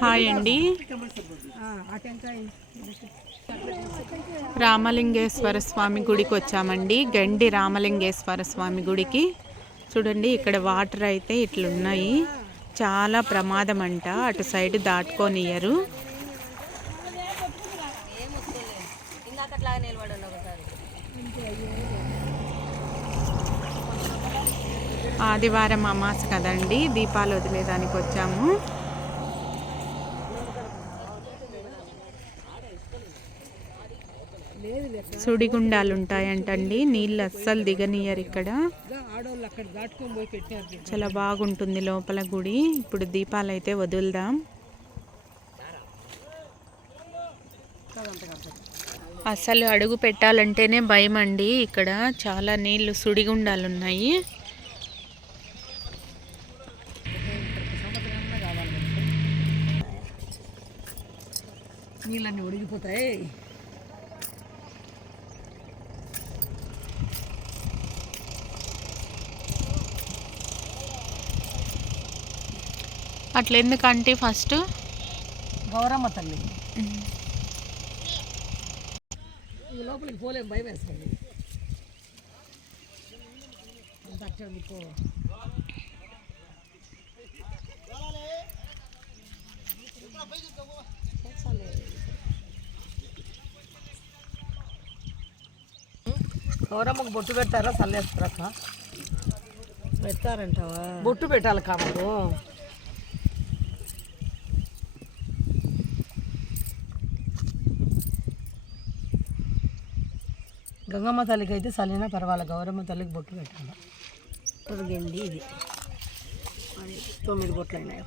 Hi అండి. రామలింగేశ్వర స్వామి గుడికి వచ్చామండి. గండి రామలింగేశ్వర స్వామి గుడికి. చూడండి ఇక్కడ వాటర్ అయితే ఇట్లున్నాయి. చాలా ప్రమాదం అంట, అటు సైడ్ దాటుకోనియరు. ఆదివారం అమాస కదండి, దీపాలు వదిలేదానికి వచ్చాము. సుడిగుండాలు ఉంటాయంటండి, నీళ్ళు అస్సలు దిగనియరు ఇక్కడ. చాలా బాగుంటుంది లోపల గుడి. ఇప్పుడు దీపాలు అయితే వదులుదాం. అసలు అడుగు పెట్టాలంటేనే భయం అండి. ఇక్కడ చాలా నీళ్లు, సుడిగుండాలు ఉన్నాయి. నీళ్ళన్నీ ఉడిగిపోతాయి. అట్లా ఎందుకంటే ఫస్ట్ గౌరమ్మ తల్లి లోపలికి పోలేం, భయం వేస్తుంది. గౌరమ్మకు బొట్టు పెడతారా, చల్లేస్తారా? పెడతారంటావా? బొట్టు పెట్టాలి కామకు. గంగమ్మ తల్లికి అయితే చల్లినా పర్వాలేదు, గౌరమ్మ తల్లికి బొట్టు పెట్టాలి. పొరగండి ఇది 9 బొట్లు అయినాయి.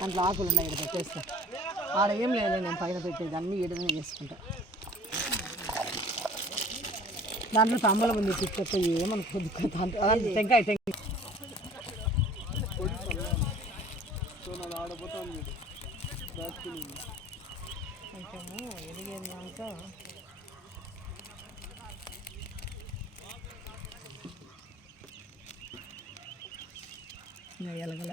దాంట్లో ఆకులు ఉన్నాయి, ఇక్కడ పెట్టేస్తా. ఆడ ఏం లేదు, నేను పైన పెట్టేది అన్నీ ఈడనే చేసుకుంటా. దాంట్లో తమ్మల ముందు తిప్పేస్తే ఏమనుకోద్దు. టెంకాయ టెంకాయ కొంచెము ఎదిగేదాక ఎలగల.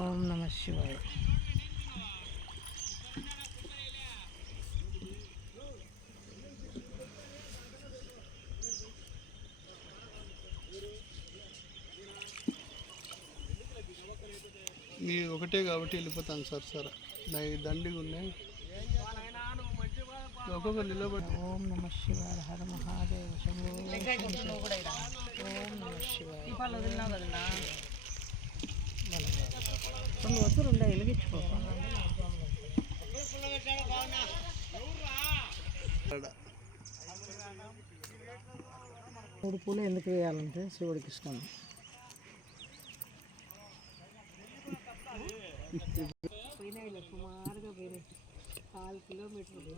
ఓం నమ శివాయ. మీ ఒకటే కాబట్టి వెళ్ళిపోతాను సార్. సరే నా దండిగా ఉన్నాయి, ఒక్కొక్క నిలబడి. ఓం నమ శివాయ. హర మహాదేవ శంభో. ఓం నమ శివాయ. 2 వస్తువులు ఉన్నాయి, వెలిగించుకో. మూడు పూలు ఎందుకు వేయాలంటే శివుడికి ఇష్టం. సుమారుగా పోయినాయి, 4 కిలోమీటర్లు.